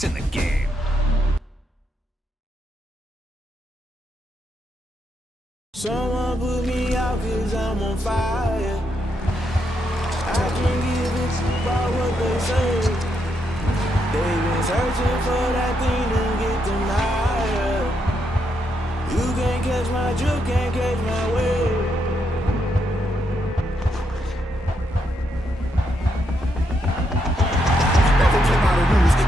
locked in the game. Someone put me out 'cause I'm on fire. I can't give a shit about what they say. They've been searching for that thing to get them higher. You can't catch my drift, can't catch my wave.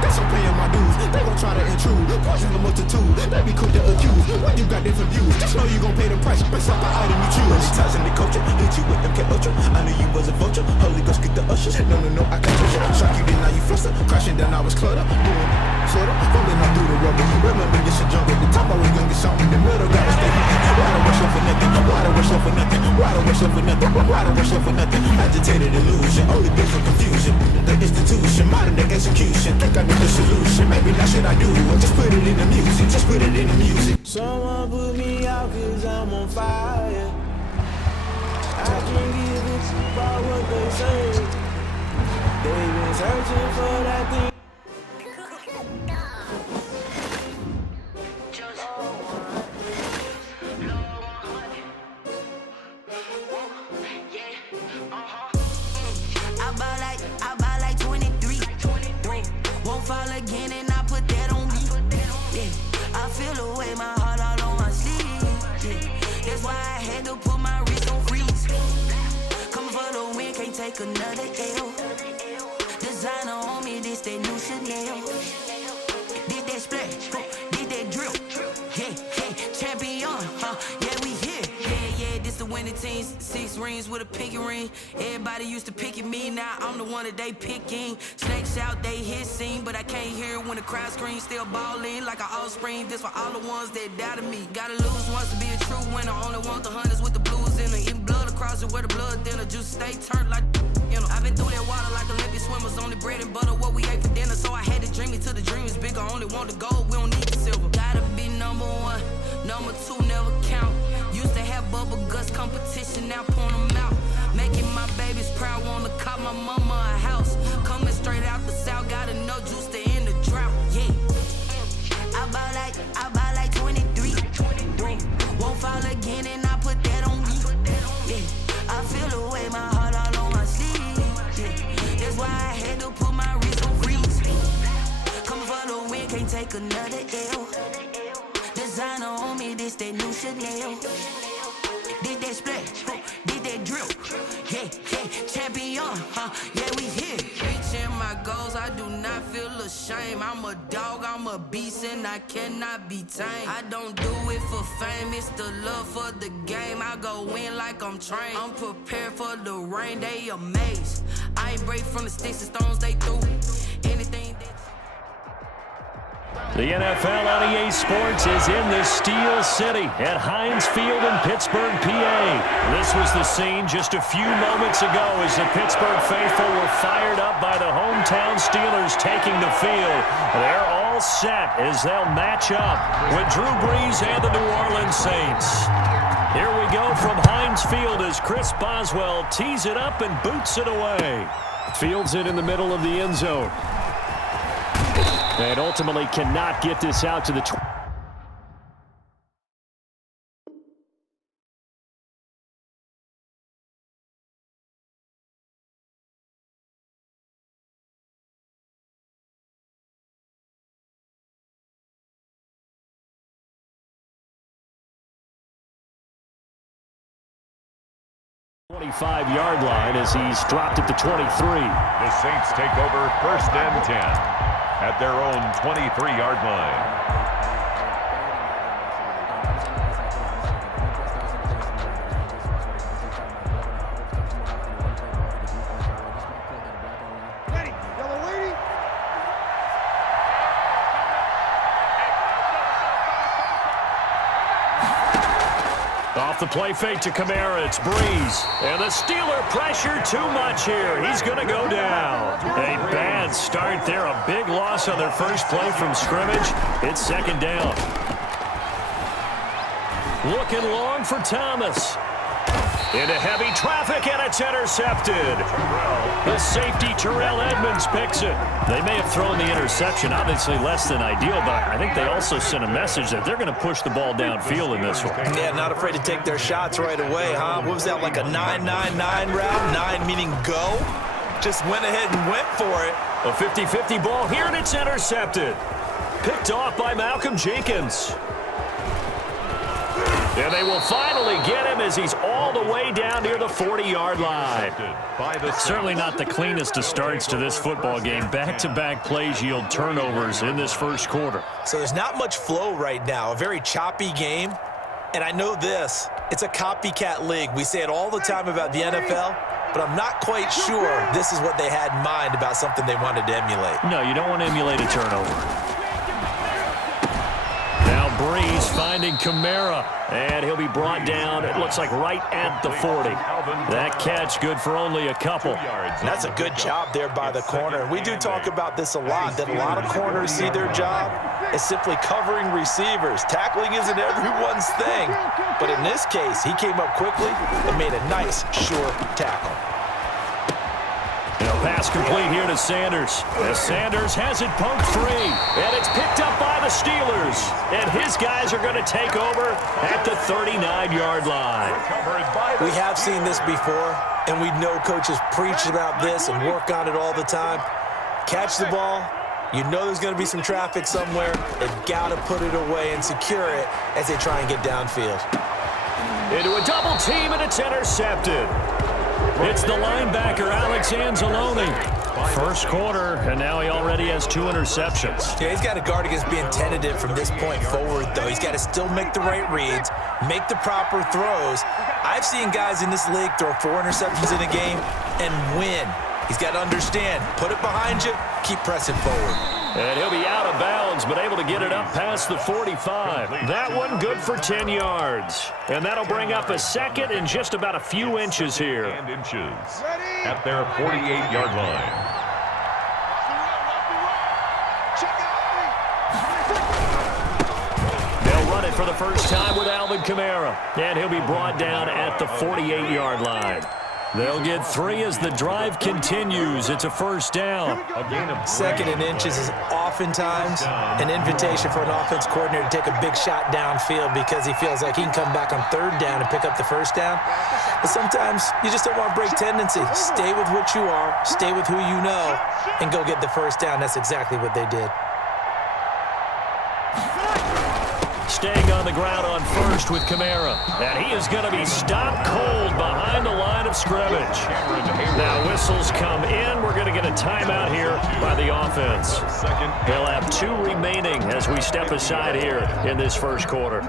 That's I'm paying my dues. They gon' try to intrude, poison the multitude. They be quick to accuse when you got different views. Just know you gon' pay the price based off the item you choose. Many times in the culture, hit you with MK Ultra. I knew you was a vulture. Holy Ghost get the ushers. No, I can't push it. Shock you, then now you fluster. Crashing down, I was clutter. Doing sorta, rolling on through the rubber. Remember this a jungle. The top I was young and something. The middle gotta stay hungry. Why the rush for nothing? Why the rush for nothing? Why the rush for nothing? Why the rush for nothing? Agitated illusion, only been for confusion. The institution, modern day execution. Think I know the solution. Maybe that's what I do. Just put it in the music. Just put it in the music. Someone put me out 'cause I'm on fire. I can't give a shit about what they say. They've been searching for that thing. I buy like 23. Won't fall again and I put that on me. Yeah, I feel the way my heart all on my sleeve. Yeah, that's why I had to put my wrist on freeze. Coming for the win, can't take another L. Designer on me, this that new Chanel. Did that splash, did that drill. Yeah, champion, yeah, we here. Yeah, this the winning team. 6 rings with a pinky ring. Everybody used to pick at me, now I'm the one that they picking. Snakes out, they hit scene, but I can't hear it when the crowd screams. Still ballin' like an offspring. This for all the ones that doubted me. Gotta lose once to be a true winner. Only want the hunters with the blues in it. Even blood across it where the blood thinner. Juice stay turned like you know. I've been through that water like Olympic swimmers. Only bread and butter what we ate for dinner. So I had to dream it till the dream is bigger. Only want the gold, we don't need the silver. Gotta be number 1, number 2 never count. Used to have bubble guts competition, now point them out. Making my babies proud, wanna cop my mama a house. Coming straight out the south, gotta know juice to end the drought. Yeah, I buy like 23. Won't fall again and I put that on me. Yeah, I feel the way my heart all on my sleeve. Yeah, that's why I had to put my wrist on freeze. Coming for the win, can't take another L. Designer on me, this that new Chanel. Did that splash, did that drill. Yeah, champion, yeah, we here. Reaching my goals, I do not feel ashamed. I'm a dog, I'm a beast, and I cannot be tamed. I don't do it for fame, it's the love for the game. I go in like I'm trained. I'm prepared for the rain, they amazed. I ain't break from the sticks and stones they threw. Anything that the NFL on EA Sports is in the Steel City at Heinz Field in Pittsburgh, PA. This was the scene just a few moments ago as the Pittsburgh faithful were fired up by the hometown Steelers taking the field. They're all set as they'll match up with Drew Brees and the New Orleans Saints. Here we go from Heinz Field as Chris Boswell tees it up and boots it away. Fields it in the middle of the end zone. And ultimately cannot get this out to the 25-yard line as he's dropped at the 23. The Saints take over 1st and 10 at their own 23-yard line. Off the play fake to Kamara, it's Brees. And the Steeler pressure too much here. He's going to go down. A bad start there. A big loss on their first play from scrimmage. It's 2nd down. Looking long for Thomas. Into heavy traffic, and it's intercepted. The safety, Terrell Edmonds, picks it. They may have thrown the interception, obviously less than ideal, but I think they also sent a message that they're going to push the ball downfield in this one. Yeah, not afraid to take their shots right away, huh? What was that, like a 9-9-9 route? 9 meaning go? Just went ahead and went for it. A 50-50 ball here, and it's intercepted. Picked off by Malcolm Jenkins. And they will finally get him as he's all the way down near the 40-yard line. Certainly not the cleanest of starts to this football game. Back-to-back plays yield turnovers in this first quarter. So there's not much flow right now. A very choppy game. And I know this. It's a copycat league. We say it all the time about the NFL, but I'm not quite sure this is what they had in mind about something they wanted to emulate. No, you don't want to emulate a turnover. Now Breeze finding Kamara, and he'll be brought down, it looks like right at the 40. That catch good for only a couple. And that's a good job there by the corner. We do talk about this a lot, that a lot of corners see their job as simply covering receivers. Tackling isn't everyone's thing, but in this case, he came up quickly and made a nice, sure tackle. Pass complete here to Sanders. As Sanders has it poked free, and it's picked up by the Steelers. And his guys are going to take over at the 39-yard line. We have seen this before, and we know coaches preach about this and work on it all the time. Catch the ball. You know there's going to be some traffic somewhere. They've got to put it away and secure it as they try and get downfield. Into a double team, and it's intercepted. It's the linebacker, Alex Anzalone. First quarter, and now he already has 2 interceptions. Yeah, he's got to guard against being tentative from this point forward, though. He's got to still make the right reads, make the proper throws. I've seen guys in this league throw 4 interceptions in a game and win. He's got to understand, put it behind you, keep pressing forward. And he'll be out of bounds, but able to get it up past the 45. That one good for 10 yards. And that'll bring up a second and just about a few inches here. And inches at their 48-yard line. They'll run it for the first time with Alvin Kamara. And he'll be brought down at the 48-yard line. They'll get 3 as the drive continues. It's a first down. Second and inches is oftentimes an invitation for an offense coordinator to take a big shot downfield because he feels like he can come back on 3rd down and pick up the first down. But sometimes you just don't want to break tendency. Stay with what you are, stay with who you know, and go get the first down. That's exactly what they did. Staying on the ground on first with Kamara. And he is going to be stopped cold behind the line of scrimmage. Now whistles come in. We're going to get a timeout here by the offense. They'll have 2 remaining as we step aside here in this first quarter.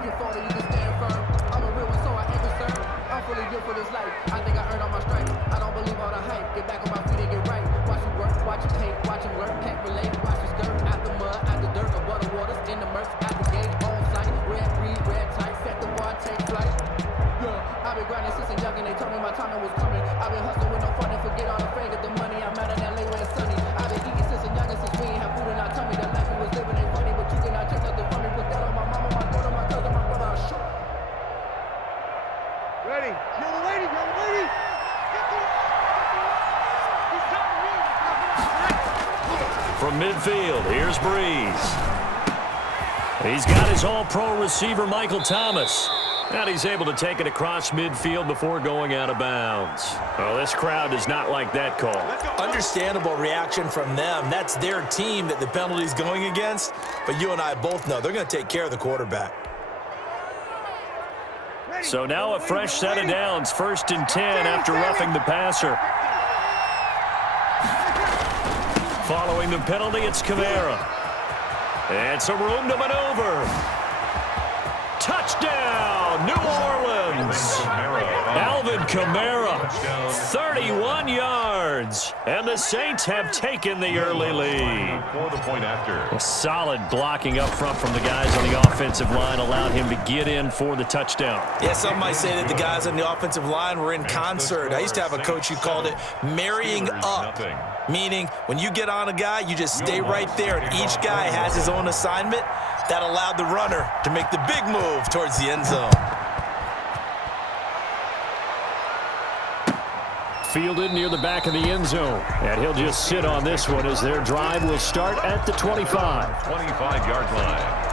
From midfield, here's Breeze. He's got his all-pro receiver, Michael Thomas. And he's able to take it across midfield before going out of bounds. Oh, this crowd does not like that call. Understandable reaction from them. That's their team that the penalty's going against. But you and I both know they're going to take care of the quarterback. So now a fresh set of downs, 1st and 10 after roughing the passer. Following the penalty, it's Kamara. And some room to maneuver. Touchdown, New Orleans. Alvin Kamara, 31 yards. And the Saints have taken the early lead. For the point after. A solid blocking up front from the guys on the offensive line allowed him to get in for the touchdown. Yeah, some might say that the guys on the offensive line were in concert. I used to have a coach who called it marrying up, meaning when you get on a guy, you just stay right there, and each guy has his own assignment. That allowed the runner to make the big move towards the end zone. fielded near the back of the end zone. And he'll just sit on this one as their drive will start at the 25. 25-yard line.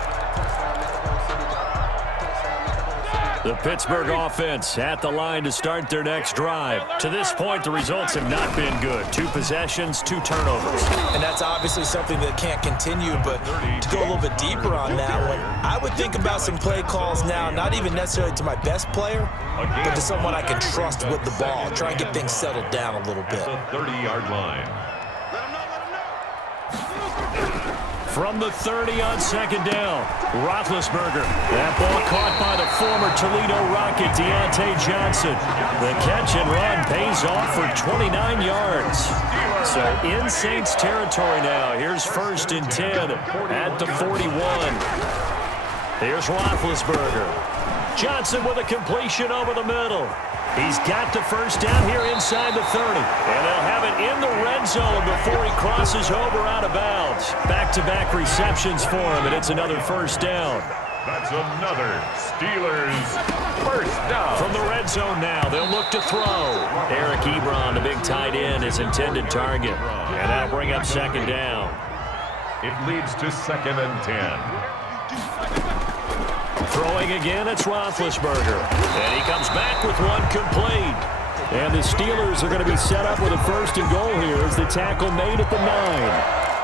The Pittsburgh offense at the line to start their next drive. To this point, the results have not been good. 2 possessions, 2 turnovers. And that's obviously something that can't continue, but to go a little bit deeper on that one, I would think about some play calls now, not even necessarily to my best player, but to someone I can trust with the ball. Try and get things settled down a little bit. The 30-yard line. From the 30 on second down, Roethlisberger. That ball caught by the former Toledo Rocket, Deontay Johnson. The catch and run pays off for 29 yards. So in Saints territory now. Here's 1st and 10 at the 41. Here's Roethlisberger. Johnson with a completion over the middle. He's got the first down here inside the 30. And they'll have it in the red zone before he crosses over out of bounds. Back-to-back receptions for him, and it's another first down. That's another Steelers first down. From the red zone now, they'll look to throw. Eric Ebron, the big tight end, is intended target. And that'll bring up second down. It leads to 2nd and 10. Throwing again, it's Roethlisberger. And he comes back with one complete. And the Steelers are going to be set up with a 1st and goal here as the tackle made at the 9.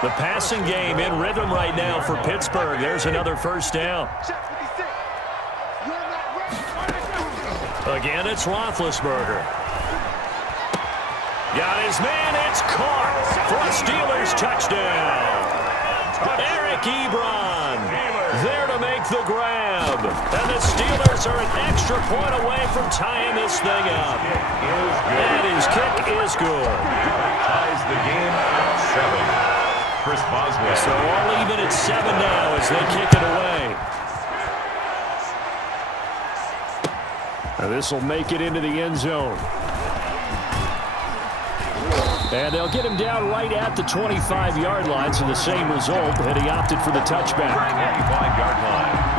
The passing game in rhythm right now for Pittsburgh. There's another first down. Again, it's Roethlisberger. Got his man, it's caught for a Steelers touchdown. Eric Ebron there to make the grab. And the Steelers are an extra point away from tying this thing up. And his kick is good. Ties the game at 7. Chris Boswell. So all even at 7 now as they kick it away. Now this will make it into the end zone. And they'll get him down right at the 25-yard line, so the same result, and he opted for the touchback. 25-yard line.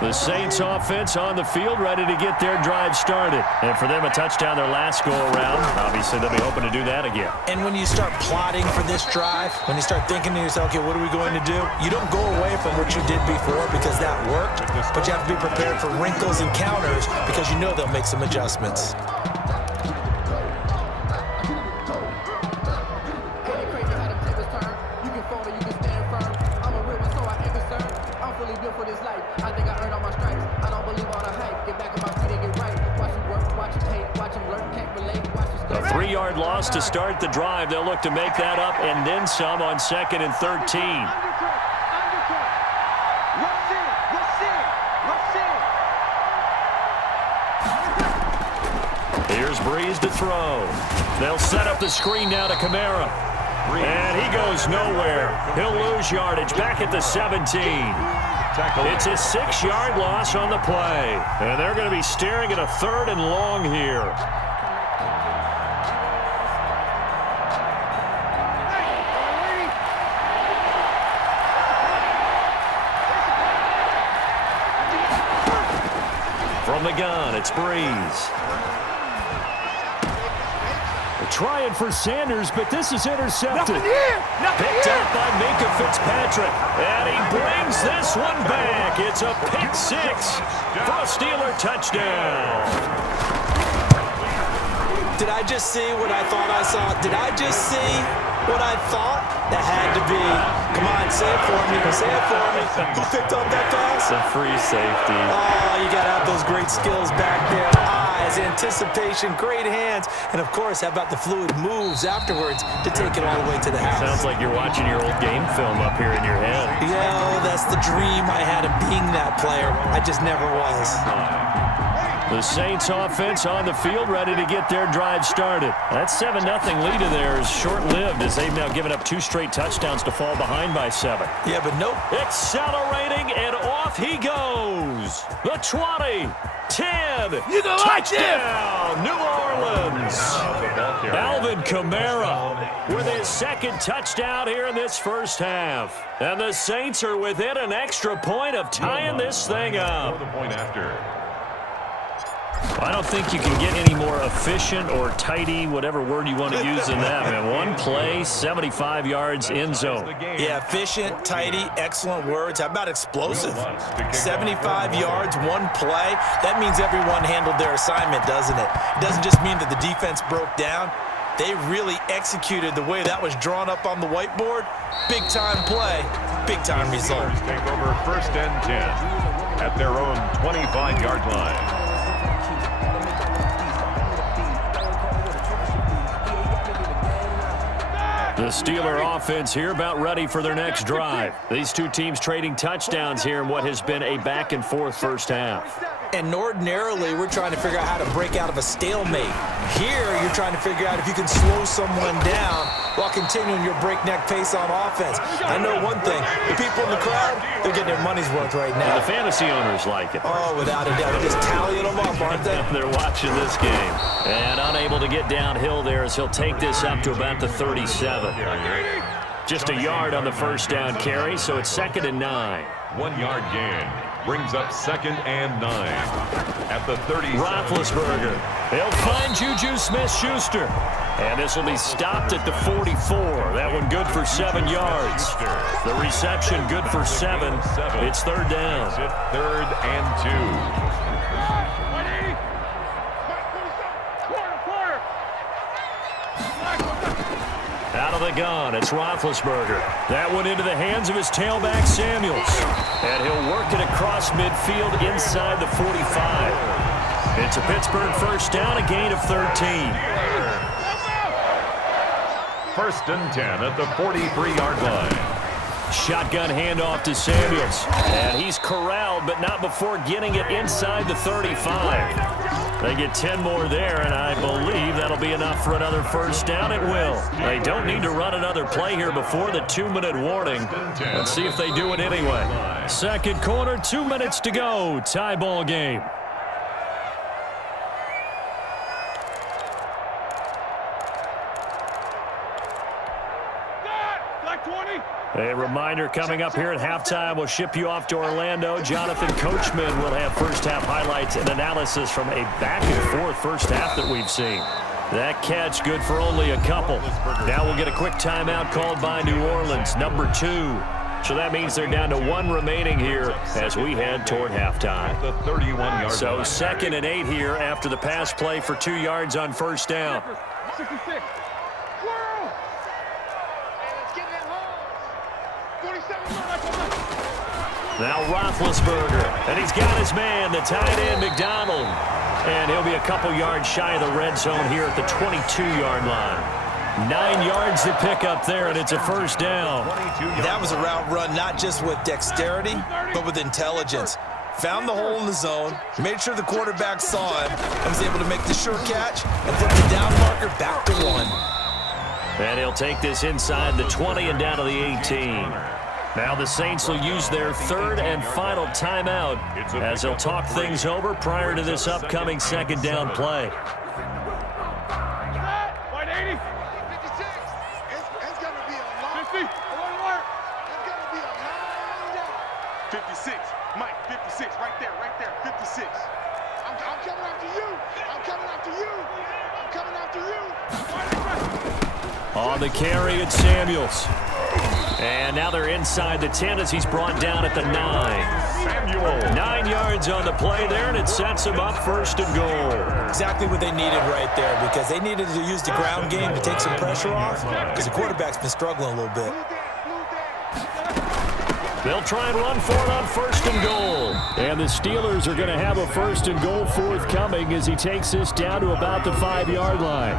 The Saints offense on the field, ready to get their drive started. And for them, a touchdown their last go-around. Obviously, they'll be hoping to do that again. And when you start plotting for this drive, when you start thinking to yourself, okay, what are we going to do? You don't go away from what you did before because that worked, but you have to be prepared for wrinkles and counters because you know they'll make some adjustments. A 3-yard loss to start the drive. They'll look to make that up and then some on 2nd and 13. Here's Breeze to throw. They'll set up the screen now to Kamara. And he goes nowhere. He'll lose yardage back at the 17. It's a 6-yard loss on the play. And they're going to be staring at a 3rd and long here. From the gun, it's Breeze. They're trying for Sanders, but this is intercepted. Picked up by Minka Fitzpatrick. And he brings this one back. It's a pick 6 for a Steeler touchdown. Did I just see what I thought I saw? Did I just see what I thought? That had to be. Come on, say it for me. Say it for me. Who picked up that pass? It's a free safety. Oh, you got to have those great skills back there. Eyes, anticipation, great hands. And, of course, how about the fluid moves afterwards to take it all the way to the house? Sounds like you're watching your old game film up here in your head. Yeah, that's the dream I had of being that player. I just never was. The Saints offense on the field, ready to get their drive started. That 7-0 lead of theirs short-lived as they've now given up 2 straight touchdowns to fall behind by 7. Yeah, but nope. Accelerating, and off he goes. The 20, 10, You gonna like touchdown, New Orleans. Alvin Kamara with his second touchdown here in this first half. And the Saints are within an extra point of tying this thing up. The point after. I don't think you can get any more efficient or tidy, whatever word you want to use in that, man. One play, 75 yards in zone. Yeah, efficient, tidy, excellent words. How about explosive? 75 yards, one play. That means everyone handled their assignment, doesn't it? It doesn't just mean that the defense broke down. They really executed the way that was drawn up on the whiteboard. Big-time play, big-time result. Take over 1st and 10 at their own 25-yard line. The Steeler offense here about ready for their next drive. These two teams trading touchdowns here in what has been a back-and-forth first half. And ordinarily, we're trying to figure out how to break out of a stalemate. Here, you're trying to figure out if you can slow someone down while continuing your breakneck pace on offense. I know one thing. The people in the crowd, they're getting their money's worth right now. And the fantasy owners like it. Oh, without a doubt. They're just tallying them up, aren't they? They're watching this game. And unable to get downhill there as he'll take this up to about the 37. Just a yard on the first down carry, so it's 2nd and 9. 1-yard gain. Brings up 2nd and 9 at the 30. Roethlisberger. He'll find Juju Smith-Schuster. And this will be stopped at the 44. That one good for 7 yards. The reception good for 7. It's 3rd down. 3rd and 2. Out of the gun, it's Roethlisberger. That one into the hands of his tailback, Samuels. And he'll work it across midfield inside the 45. It's a Pittsburgh first down, a gain of 13. 1st and 10 at the 43-yard line. Shotgun handoff to Samuels. And he's corralled, but not before getting it inside the 35. They get 10 more there, and I believe that'll be enough for another first down. It will. They don't need to run another play here before the 2-minute warning. Let's see if they do it anyway. Second quarter, 2 minutes to go. Tie ball game. A reminder coming up here at halftime. We'll ship you off to Orlando. Jonathan Coachman will have first-half highlights and analysis from a back-and-forth first half that we've seen. That catch good for only a couple. Now we'll get a quick timeout called by New Orleans, number 2. So that means they're down to 1 remaining here as we head toward halftime. The 31-yard So line. 2nd and 8 here after the pass play for 2 yards on first down. 66. Now Roethlisberger, and he's got his man, the tight end, McDonald. And he'll be a couple yards shy of the red zone here at the 22-yard line. 9 yards to pick up there, and it's a first down. That was a route run not just with dexterity, but with intelligence. Found the hole in the zone, made sure the quarterback saw him, and was able to make the sure catch and put the down marker back to 1. And he'll take this inside the 20 and down to the 18. Now the Saints will use their 3rd and final timeout as they'll talk things over prior to this upcoming 2nd down play. White 80. 56. It's going to be a long 50. Alert. It's going to be a long day. 56. Mike, 56. Right there. 56. I'm coming after you. I'm coming after you. I'm coming after you. On the carry, it's Samuels. And now they're inside the 10 as he's brought down at the 9. Samuel. 9 yards on the play there, and it sets him up 1st and goal. Exactly what they needed right there, because they needed to use the ground game to take some pressure off, because the quarterback's been struggling a little bit. They'll try and run for it on 1st and goal. And the Steelers are going to have a 1st and goal forthcoming as he takes this down to about the 5-yard line.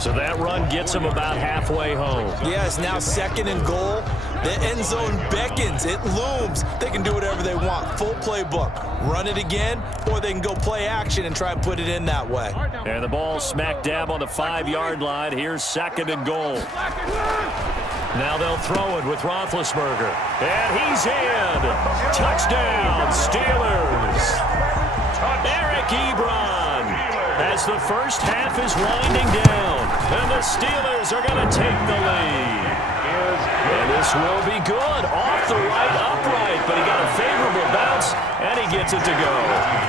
So that run gets him about halfway home. Yeah, it's now 2nd and goal. The end zone beckons. It looms. They can do whatever they want. Full playbook. Run it again, or they can go play action and try and put it in that way. And the ball smack dab on the 5-yard line. Here's 2nd and goal. Now they'll throw it with Roethlisberger. And he's in. Touchdown, Steelers. Eric Ebron, as the first half is winding down, and the Steelers are going to take the lead. And this will be good. Off the right upright, but he got a favorable bounce, and he gets it to go.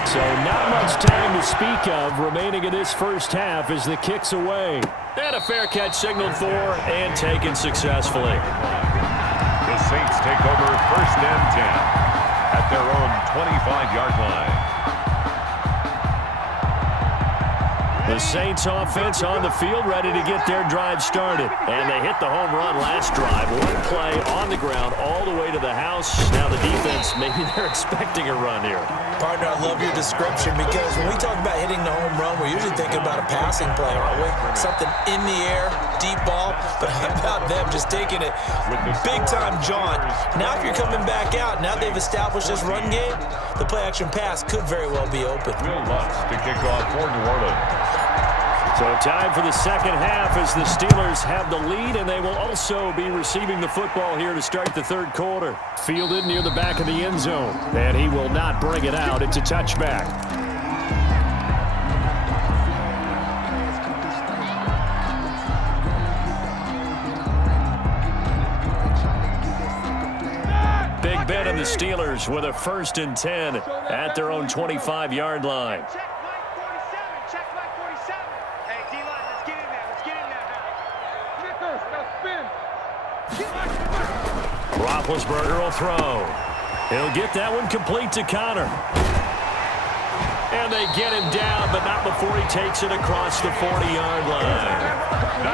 So not much time to speak of remaining in this first half as the kick's away. And a fair catch signaled for and taken successfully. The Saints take over 1st and 10 at their own 25-yard line. The Saints offense on the field, ready to get their drive started. And they hit the home run last drive. One play on the ground all the way to the house. Now the defense, maybe they're expecting a run here. Partner, I love your description because when we talk about hitting the home run, we're usually thinking about a passing play, aren't we? Something in the air, deep ball. But how about them just taking it big-time jaunt? Now if you're coming back out, now they've established this run game, the play-action pass could very well be open. Will Lutz to kick off for New Orleans. So time for the second half as the Steelers have the lead, and they will also be receiving the football here to start the 3rd quarter. Fielded near the back of the end zone, and he will not bring it out. It's a touchback. Big Ben and the Steelers with a 1st and 10 at their own 25-yard line. Roethlisberger will throw. He'll get that one complete to Connor. And they get him down, but not before he takes it across the 40-yard line.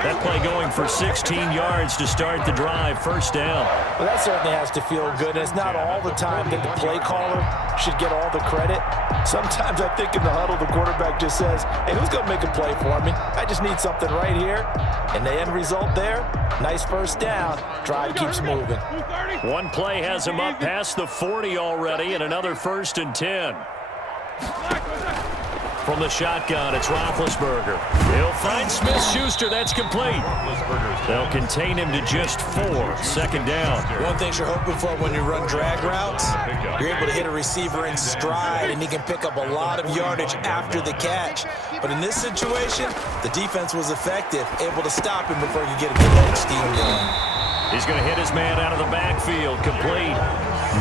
That play going for 16 yards to start the drive. 1st down. Well, that certainly has to feel good. It's not all the time that the play caller should get all the credit. Sometimes I think in the huddle, the quarterback just says, hey, who's going to make a play for me? I just need something right here. And the end result there, nice 1st down. Drive keeps moving. One play has him up past the 40 already, and another 1st and 10. From the shotgun, it's Roethlisberger. He'll find Smith-Schuster. That's complete. They'll contain him to just 4. 2nd down. One thing you're hoping for when you run drag routes, you're able to hit a receiver in stride, and he can pick up a lot of yardage after the catch. But in this situation, the defense was effective, able to stop him before you get a good head of steam going. He's going to hit his man out of the backfield. Complete.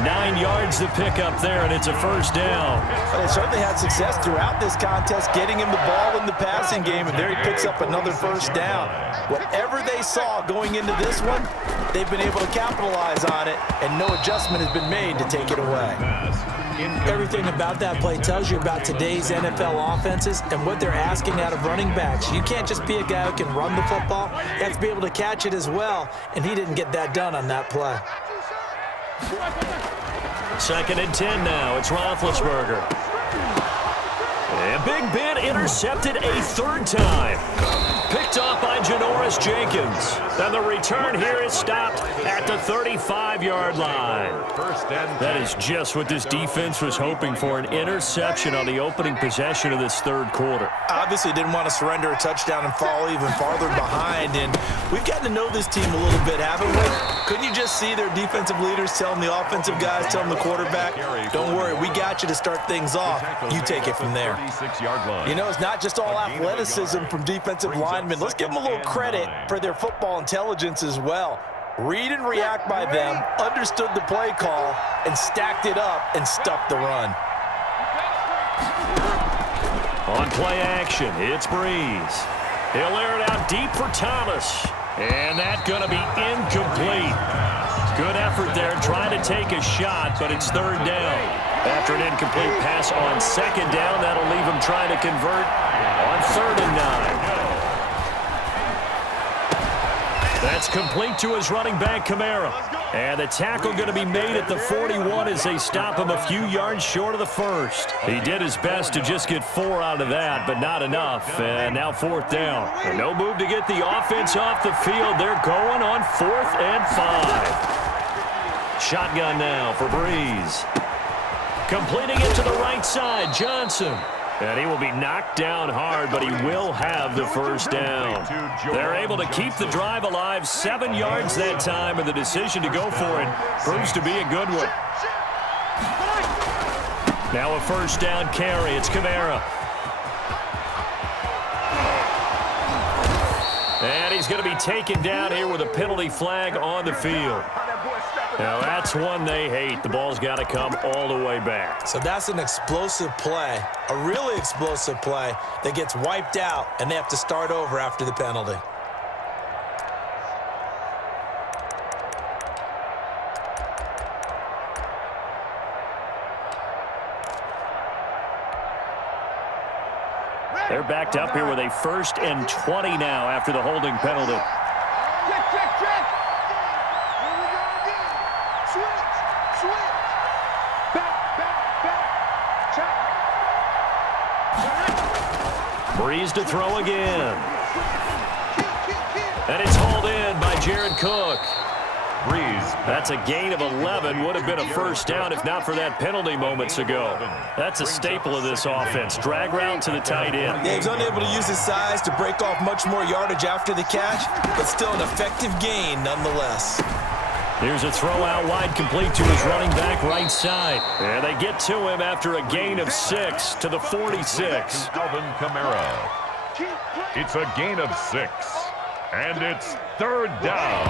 9 yards to pick up there, and it's a 1st down. But they certainly had success throughout this contest, getting him the ball in the passing game, and there he picks up another 1st down. Whatever they saw going into this one, they've been able to capitalize on it, and no adjustment has been made to take it away. Everything about that play tells you about today's NFL offenses and what they're asking out of running backs. You can't just be a guy who can run the football. You have to be able to catch it as well, and he didn't get that done on that play. 2nd and 10 now. It's Roethlisberger. And Big Ben intercepted a 3rd time. Picked off by Janoris Jenkins. And the return here is stopped at the 35-yard line. That is just what this defense was hoping for, an interception on the opening possession of this 3rd quarter. Obviously didn't want to surrender a touchdown and fall even farther behind, and we've gotten to know this team a little bit, haven't we? Couldn't you just see their defensive leaders telling the offensive guys, telling the quarterback, don't worry, we got you to start things off. You take it from there. You know, it's not just all athleticism from defensive linemen. Let's give them a little credit for their football intelligence as well. Read and react by them, understood the play call, and stacked it up and stuffed the run. On play action, it's Breeze. He'll air it out deep for Thomas. And that's going to be incomplete. Good effort there, trying to take a shot, but it's 3rd down. After an incomplete pass on 2nd down, that'll leave him trying to convert on 3rd and 9. That's complete to his running back, Kamara. And the tackle going to be made at the 41 as they stop him a few yards short of the 1st. He did his best to just get 4 out of that, but not enough. And now 4th down. And no move to get the offense off the field. They're going on 4th and 5. Shotgun now for Breeze. Completing it to the right side, Johnson. And he will be knocked down hard, but he will have the first down. They're able to keep the drive alive, 7 yards that time, and the decision to go for it proves to be a good one. Now a first down carry. It's Kamara. And he's going to be taken down here with a penalty flag on the field. Now that's one they hate. The ball's got to come all the way back. So that's an explosive play, a really explosive play that gets wiped out, and they have to start over after the penalty. They're backed up here with a 1st and 20 now after the holding penalty. Check. Here we go again. Switch. Back. Check. Breeze to throw again. And it's hauled in by Jared Cook. Breeze. That's a gain of 11. Would have been a first down if not for that penalty moments ago. That's a staple of this offense. Drag route to the tight end. Yeah, he was unable to use his size to break off much more yardage after the catch, but still an effective gain nonetheless. Here's a throw out wide, complete to his running back right side. And they get to him after a gain of 6 to the 46. Alvin Kamara. It's a gain of 6. And it's 3rd down.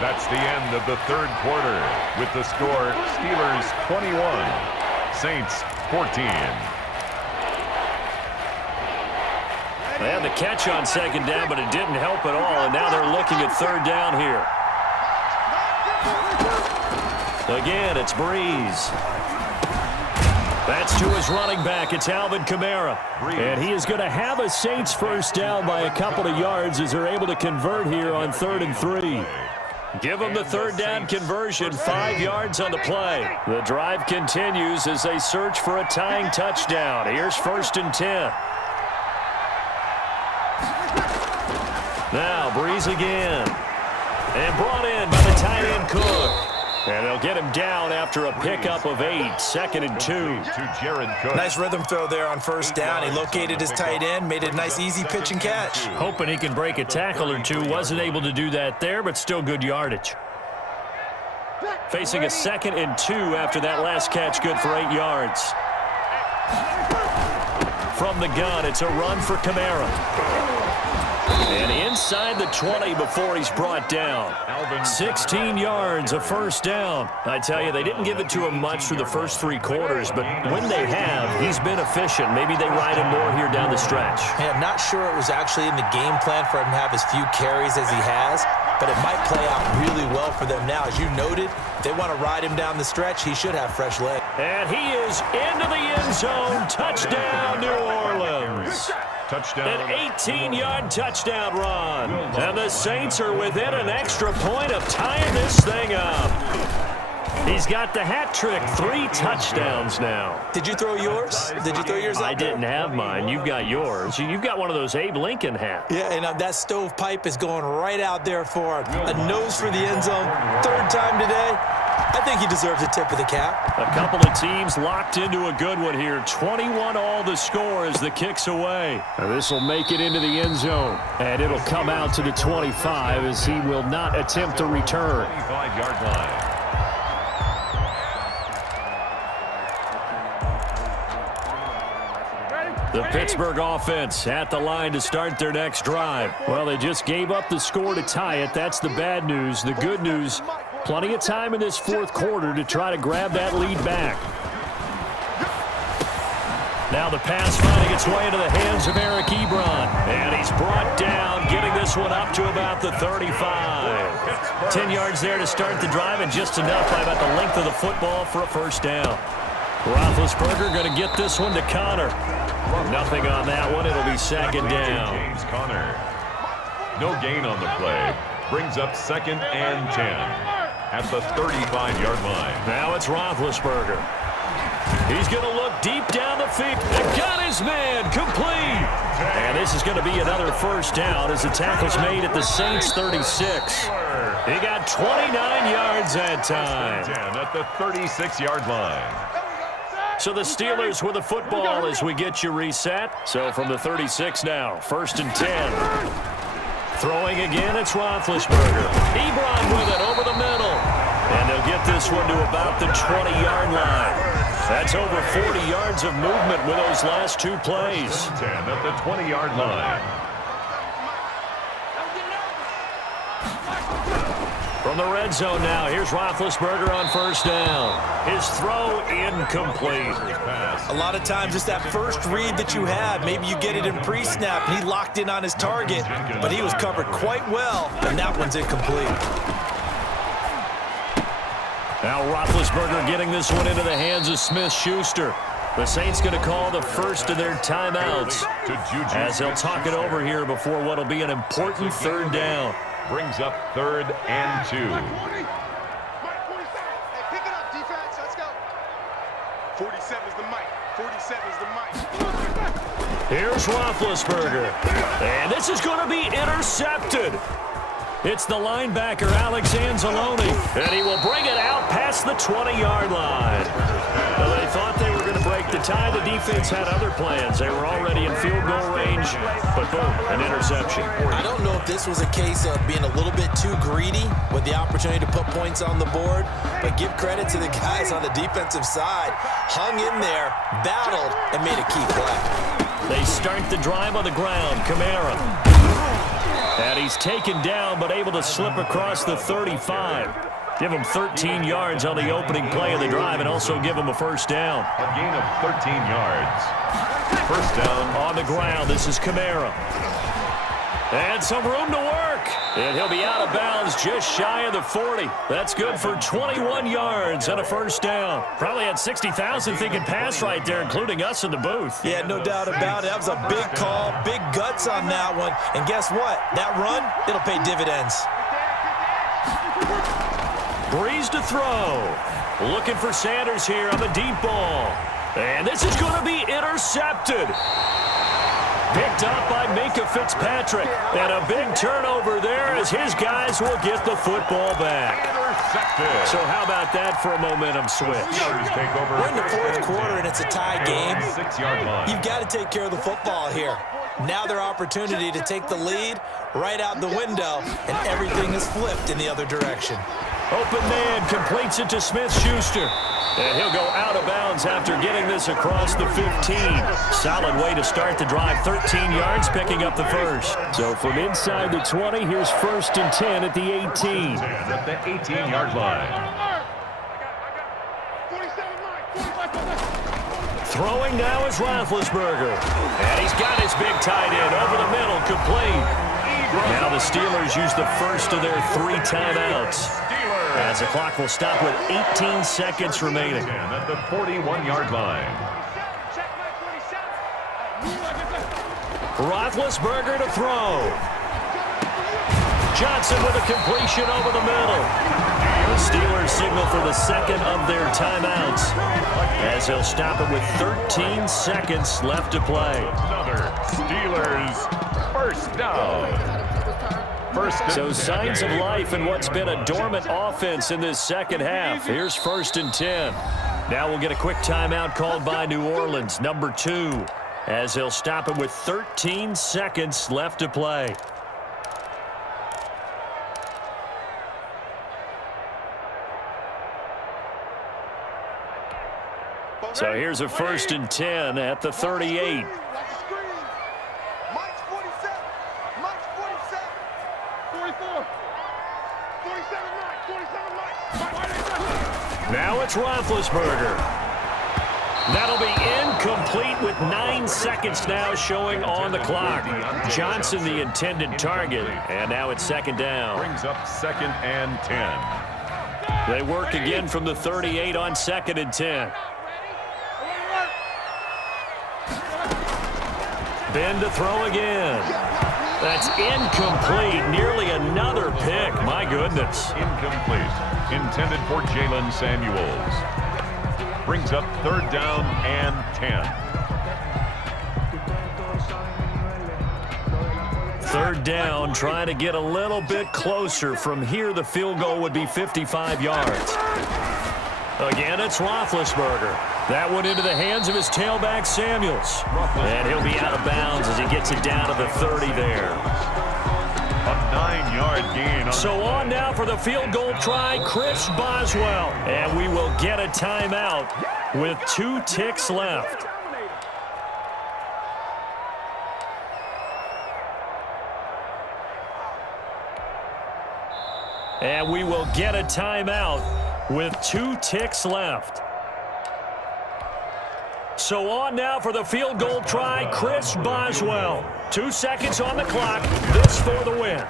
That's the end of the 3rd quarter with the score Steelers 21, Saints 14. They had the catch on 2nd down, but it didn't help at all, and now they're looking at 3rd down here. Again, it's Breeze. That's to his running back. It's Alvin Kamara. And he is going to have a Saints first down by a couple of yards as they're able to convert here on 3rd and 3. Give them the 3rd down conversion, 5 yards on the play. The drive continues as they search for a tying touchdown. Here's 1st and 10. Now Breeze again. And brought in by the tight end Cook. And they'll get him down after a pickup of 8, 2nd and 2. To Jared Cook. Nice rhythm throw there on 1st down. He located his tight end, made it a nice easy pitch and catch. Hoping he can break a tackle or two. Wasn't able to do that there, but still good yardage. Facing a 2nd and 2 after that last catch, good for 8 yards. From the gun, it's a run for Kamara. And inside the 20 before he's brought down. 16 yards, a first down. I tell you, they didn't give it to him much through the first 3 quarters, but when they have, he's been efficient. Maybe they ride him more here down the stretch. Yeah, I'm not sure it was actually in the game plan for him to have as few carries as he has, but it might play out really well for them now. As you noted, if they want to ride him down the stretch, he should have fresh legs. And he is into the end zone. Touchdown, New Orleans. Touchdown. An 18-yard touchdown run. And the Saints are within an extra point of tying this thing up. He's got the hat trick, 3 touchdowns now. Did you throw yours? Did you throw yours I out there? didn't have mine. You've got yours. You've got one of those Abe Lincoln hats. Yeah, and that stovepipe is going right out there for him. A nose for the end zone. 3rd time today. I think he deserves a tip of the cap. A couple of teams locked into a good one here. 21 all the score as the kick's away. This will make it into the end zone. And it'll come out to the 25 as he will not attempt to return. 25-yard line. The Pittsburgh offense at the line to start their next drive. Well, they just gave up the score to tie it. That's the bad news. The good news, plenty of time in this 4th quarter to try to grab that lead back. Now the pass finding its way into the hands of Eric Ebron. And he's brought down, getting this one up to about the 35. 10 yards there to start the drive, and just enough by about the length of the football for a first down. Roethlisberger going to get this one to Connor. Nothing on that one. It'll be 2nd down. James Conner. No gain on the play. Brings up 2nd and 10 at the 35-yard line. Now it's Roethlisberger. He's going to look deep down the field. And got his man complete. And this is going to be another first down as the tackle's made at the Saints 36. He got 29 yards that time. 10 at the 36-yard line. So the Steelers with the football as we get you reset. So from the 36 now, 1st and 10. Throwing again, it's Roethlisberger. Ebron with it over the middle. And they'll get this one to about the 20-yard line. That's over 40 yards of movement with those last two plays. 10 at the 20-yard line. From the red zone now, here's Roethlisberger on 1st down. His throw incomplete. A lot of times it's that first read that you have. Maybe you get it in pre-snap, and he locked in on his target, but he was covered quite well, and that one's incomplete. Now Roethlisberger getting this one into the hands of Smith-Schuster. The Saints going to call the first of their timeouts as they'll talk it over here before what will be an important 3rd down. Brings up 3rd and 2. Mike 47. Hey, pick it up, defense. Let's go. 47 is the mic. 47 is the mic. Here's Roethlisberger. And this is going to be intercepted. It's the linebacker, Alex Anzalone. And he will bring it out past the 20-yard line. Well, they thought they were going to break the tie. The defense had other plans. They were already in field goal range. But boom, an interception. I don't know if this was a case of being a little bit too greedy with the opportunity to put points on the board, but give credit to the guys on the defensive side. Hung in there, battled, and made a key play. They start the drive on the ground. Kamara. And he's taken down, but able to slip across the 35. Give him 13 yards on the opening play of the drive and also give him a 1st down. A gain of 13 yards. 1st down. On the ground, this is Kamara. And some room to work. And he'll be out of bounds just shy of the 40. That's good for 21 yards and a 1st down. Probably had 60,000 thinking pass right there, including us in the booth. Yeah, no doubt about it. That was a big call, big guts on that one. And guess what? That run, it'll pay dividends. Breeze to throw. Looking for Sanders here on the deep ball. And this is going to be intercepted. Picked up by Minkah Fitzpatrick. And a big turnover there as his guys will get the football back. Intercepted. So how about that for a momentum switch? Take over. We're in the 4th quarter, and it's a tie game. 6-yard line. You've got to take care of the football here. Now their opportunity to take the lead right out the window, and everything is flipped in the other direction. Open man completes it to Smith-Schuster. And he'll go out of bounds after getting this across the 15. Solid way to start the drive. 13 yards, picking up the 1st. So from inside the 20, here's 1st and 10 at the 18. At the 18-yard line. Throwing now is Roethlisberger. And he's got his big tight end over the middle, complete. Now the Steelers use the first of their 3 timeouts. As the clock will stop with 18 seconds remaining. At the 41-yard line. Roethlisberger to throw. Johnson with a completion over the middle. The Steelers signal for the 2nd of their timeouts as they'll stop it with 13 seconds left to play. Another Steelers 1st down. So signs of life in what's been a dormant offense in this 2nd half. Here's 1st and 10. Now we'll get a quick timeout called by New Orleans, number 2, as they'll stop it with 13 seconds left to play. So here's a 1st and 10 at the 38. Now it's Roethlisberger. That'll be incomplete with 9 seconds now showing on the clock. Johnson the intended target, and now it's 2nd down. Brings up 2nd and 10. They work again from the 38 on 2nd and 10. Ben to throw again. That's incomplete. Nearly another pick. My goodness. Incomplete. Intended for Jalen Samuels. Brings up 3rd down and 10. 3rd down, trying to get a little bit closer. From here, the field goal would be 55 yards. Again, it's Roethlisberger. That one into the hands of his tailback, Samuels. And he'll be out of bounds as he gets it down to the 30 there. A 9-yard gain. So on now for the field goal try, Chris Boswell. And we will get a timeout with 2 ticks left. And we will get a timeout with 2 ticks left. So on now for the field goal try, Chris Boswell. 2 seconds on the clock. This for the win.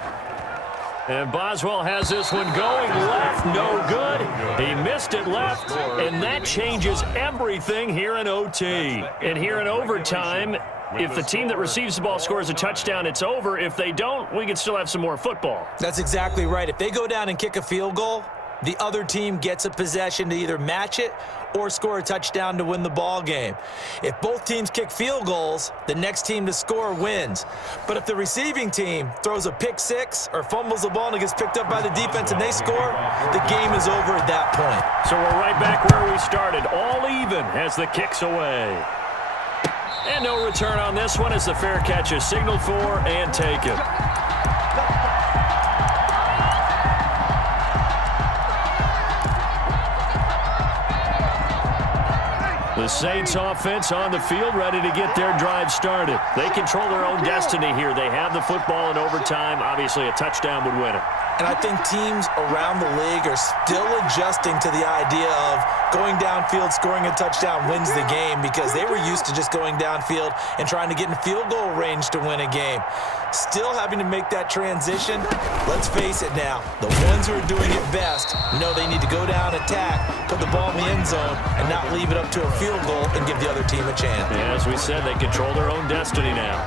And Boswell has this one going left, no good. He missed it left, and that changes everything here in OT. And here in overtime, if the team that receives the ball scores a touchdown, it's over. If they don't, we can still have some more football. That's exactly right. If they go down and kick a field goal, the other team gets a possession to either match it or score a touchdown to win the ball game. If both teams kick field goals, the next team to score wins. But if the receiving team throws a pick six or fumbles the ball and it gets picked up by the defense and they score, the game is over at that point. So we're right back where we started, all even as the kick's away. And no return on this one as the fair catch is signaled for and taken. The Saints offense on the field ready to get their drive started. They control their own destiny here. They have the football in overtime. Obviously, a touchdown would win it. And I think teams around the league are still adjusting to the idea of going downfield, scoring a touchdown wins the game, because they were used to just going downfield and trying to get in field goal range to win a game. Still having to make that transition. Let's face it now, the ones who are doing it best know they need to go down, attack, put the ball in the end zone, and not leave it up to a field goal and give the other team a chance. Yeah, as we said, they control their own destiny now.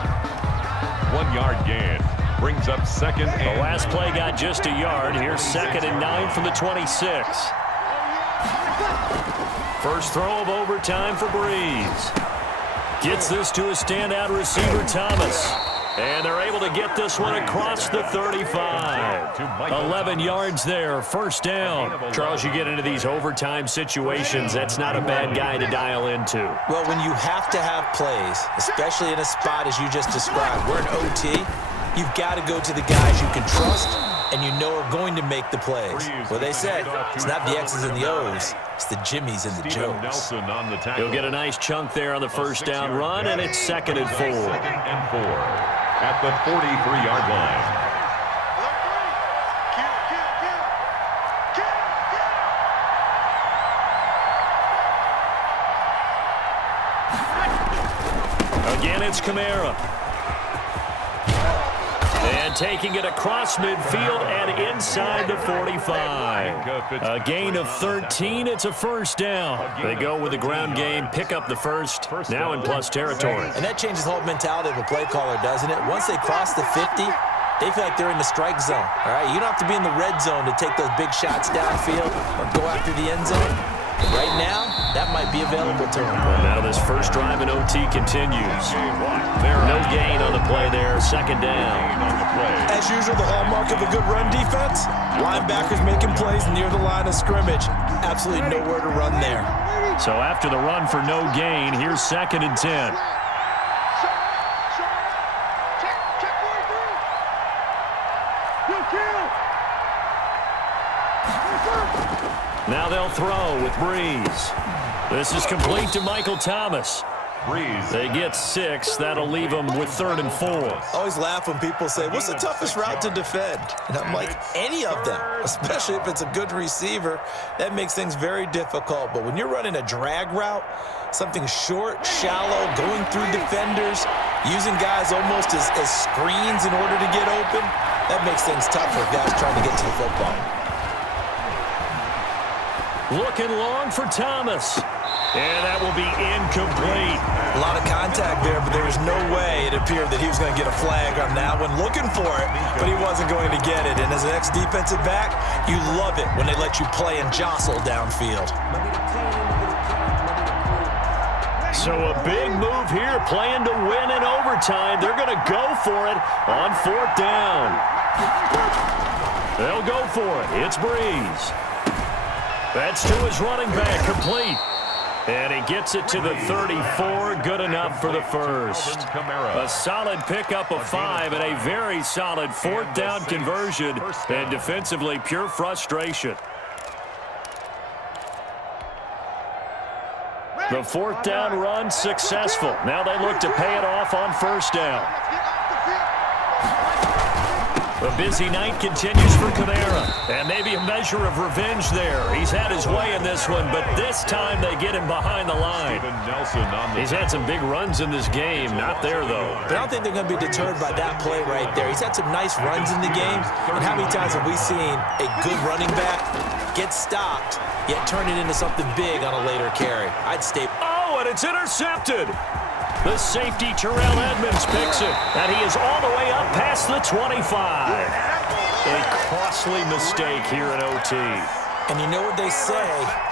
1 yard gain. Brings up 2nd and the last play got just a yard. Here's 2nd and 9 from the 26. First throw of overtime for Breeze. Gets this to a standout receiver, Thomas. And they're able to get this one across the 35. 11 yards there, 1st down. Charles, you get into these overtime situations, that's not a bad guy to dial into. Well, when you have to have plays, especially in a spot as you just described, we're in OT, you've got to go to the guys you can trust and you know are going to make the plays. Well, they said it's not the X's and the O's, it's the Jimmies and the Joes. He'll get a nice chunk there on the 1st down run, and it's 2nd and 4. 2nd and 4 at the 43-yard line. Again, it's Kamara. And taking it across midfield and inside the 45. A gain of 13. It's a 1st down. They go with the ground game, pick up the first, now in plus territory. And that changes the whole mentality of a play caller, doesn't it? Once they cross the 50, they feel like they're in the strike zone. All right, you don't have to be in the red zone to take those big shots downfield or go after the end zone. Right now, that might be available to them. And now this first drive in OT continues. No gain on the play there. 2nd down. As usual, the hallmark of a good run defense, linebackers making plays near the line of scrimmage. Absolutely nowhere to run there. So after the run for no gain, here's 2nd and 10. Now they'll throw with Breeze. This is complete to Michael Thomas. Breeze. They get 6. That'll leave them with 3rd and 4. I always laugh when people say, what's the toughest route to defend? And I'm like, any of them, especially if it's a good receiver. That makes things very difficult. But when you're running a drag route, something short, shallow, going through defenders, using guys almost as screens in order to get open, that makes things tough for guys trying to get to the football. Looking long for Thomas. And that will be incomplete. A lot of contact there, but there was no way it appeared that he was going to get a flag on that one. Looking for it, but he wasn't going to get it. And as an ex-defensive back, you love it when they let you play and jostle downfield. So a big move here, playing to win in overtime. They're going to go for it on 4th down. They'll go for it. It's Breeze. That's to his running back, complete. And he gets it to the 34, good enough for the first. A solid pickup of 5 and a very solid 4th down conversion. And defensively, pure frustration. The 4th down run successful. Now they look to pay it off on 1st down. The busy night continues for Kamara. And maybe a measure of revenge there. He's had his way in this one, but this time they get him behind the line. He's had some big runs in this game. Not there, though. But I don't think they're going to be deterred by that play right there. He's had some nice runs in the game. And how many times have we seen a good running back get stopped, yet turn it into something big on a later carry? I'd stay. Oh, and it's intercepted. The safety, Terrell Edmonds, picks it, and he is all the way up past the 25. A costly mistake here in OT. And you know what they say,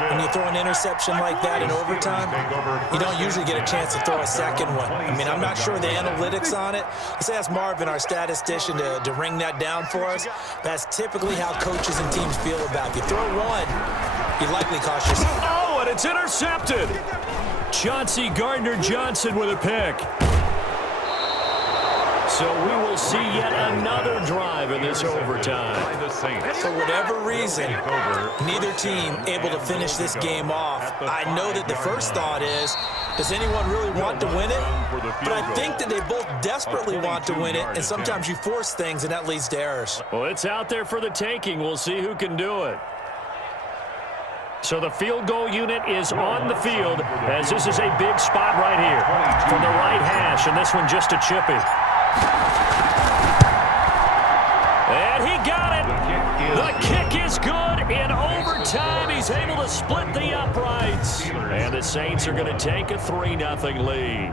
when you throw an interception like that in overtime, you don't usually get a chance to throw a second one. I mean, I'm not sure the analytics on it. Let's ask Marvin, our statistician, to ring that down for us. That's typically how coaches and teams feel about it. If you throw one, you likely cost yourself. Oh, and it's intercepted. Chauncey Gardner-Johnson with a pick. So we will see yet another drive in this overtime. For whatever reason, neither team able to finish this game off. I know that the first thought is, does anyone really want to win it? But I think that they both desperately want to win it, and sometimes you force things, and that leads to errors. Well, it's out there for the taking. We'll see who can do it. So the field goal unit is on the field, as this is a big spot right here from the right hash, and this one just a chippy. And he got it. The kick is good in overtime. He's able to split the uprights. And the Saints are going to take a 3-0 lead.